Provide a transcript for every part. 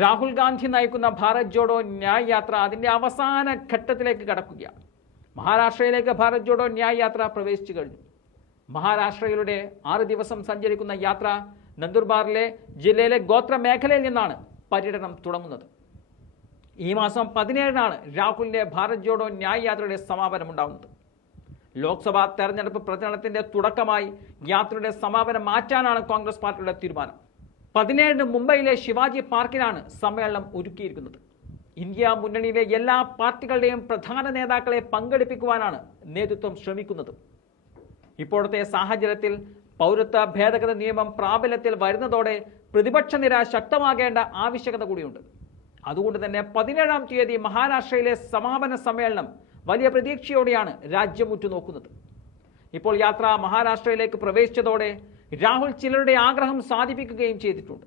രാഹുൽ ഗാന്ധി നയിക്കുന്ന ഭാരത് ജോഡോ ന്യായ് യാത്ര അതിന്റെ അവസാന ഘട്ടത്തിലേക്ക് കടക്കുകയാണ്. മഹാരാഷ്ട്രയിലേക്ക് ഭാരത് ജോഡോ ന്യായ് യാത്ര പ്രവേശിച്ചു കഴിഞ്ഞു. മഹാരാഷ്ട്രയിലൂടെ 6 ദിവസം സഞ്ചരിക്കുന്ന യാത്ര നന്ദുർബാറിലെ ജില്ലയിലെ ഗോത്ര മേഖലയിൽ നിന്നാണ് പര്യടനം തുടങ്ങുന്നത്. ഈ മാസം 17-നാണ് രാഹുലിന്റെ ഭാരത് ജോഡോ ന്യായ് യാത്രയുടെ സമാപനമുണ്ടാകുന്നത്. ലോക്സഭാ തെരഞ്ഞെടുപ്പ് പ്രചരണത്തിന്റെ തുടക്കമായി യാത്രയുടെ സമാപനം മാറ്റാനാണ് കോൺഗ്രസ് പാർട്ടിയുടെ തീരുമാനം. 17-ന് മുംബൈയിലെ ശിവാജി പാർക്കിലാണ് സമ്മേളനം ഒരുക്കിയിരിക്കുന്നത്. ഇന്ത്യ മുന്നണിയിലെ എല്ലാ പാർട്ടികളുടെയും പ്രധാന നേതാക്കളെ പങ്കെടുപ്പിക്കുവാനാണ് നേതൃത്വം ശ്രമിക്കുന്നത്. ഇപ്പോഴത്തെ സാഹചര്യത്തിൽ പൗരത്വ ഭേദഗതി നിയമം പ്രാബല്യത്തിൽ വരുന്നതോടെ പ്രതിപക്ഷ നിര ശക്തമാകേണ്ട ആവശ്യകത കൂടിയുണ്ട്. അതുകൊണ്ട് തന്നെ 17-ാം തീയതി മഹാരാഷ്ട്രയിലെ സമാപന സമ്മേളനം വലിയ പ്രതീക്ഷയോടെയാണ് രാജ്യം ഉറ്റുനോക്കുന്നത്. ഇപ്പോൾ യാത്ര മഹാരാഷ്ട്രയിലേക്ക് പ്രവേശിച്ചതോടെ രാഹുൽ ചിലരുടെ ആഗ്രഹം സാധിപ്പിക്കുകയും ചെയ്തിട്ടുണ്ട്.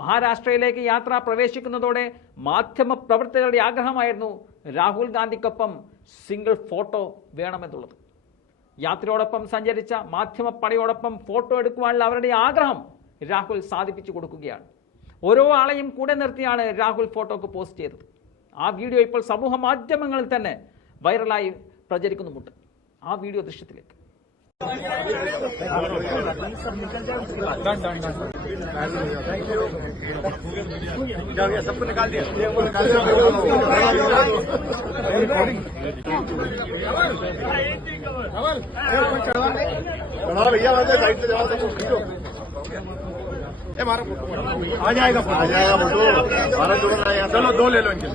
മഹാരാഷ്ട്രയിലേക്ക് യാത്ര പ്രവേശിക്കുന്നതോടെ മാധ്യമ പ്രവർത്തകരുടെ ആഗ്രഹമായിരുന്നു രാഹുൽ ഗാന്ധിക്കൊപ്പം സിംഗിൾ ഫോട്ടോ വേണമെന്നുള്ളത്. യാത്രയോടൊപ്പം സഞ്ചരിച്ച മാധ്യമപ്പടയോടൊപ്പം ഫോട്ടോ എടുക്കുവാനുള്ള അവരുടെ ആഗ്രഹം രാഹുൽ സാധിപ്പിച്ചു കൊടുക്കുകയാണ്. ഓരോ ആളെയും കൂടെ നിർത്തിയാണ് രാഹുൽ ഫോട്ടോക്ക് പോസ്റ്റ് ചെയ്തത്. ആ വീഡിയോ ഇപ്പോൾ സമൂഹ മാധ്യമങ്ങളിൽ തന്നെ വൈറലായി പ്രചരിക്കുന്നുമുണ്ട്. ആ വീഡിയോ ദൃശ്യത്തിലേക്ക്. सबको निकाल दिया भैया साइड से जाओ हमारा फोटो आ जाएगा फोटो हमारा जोड़ना है। चलो 2 ले लो इनके।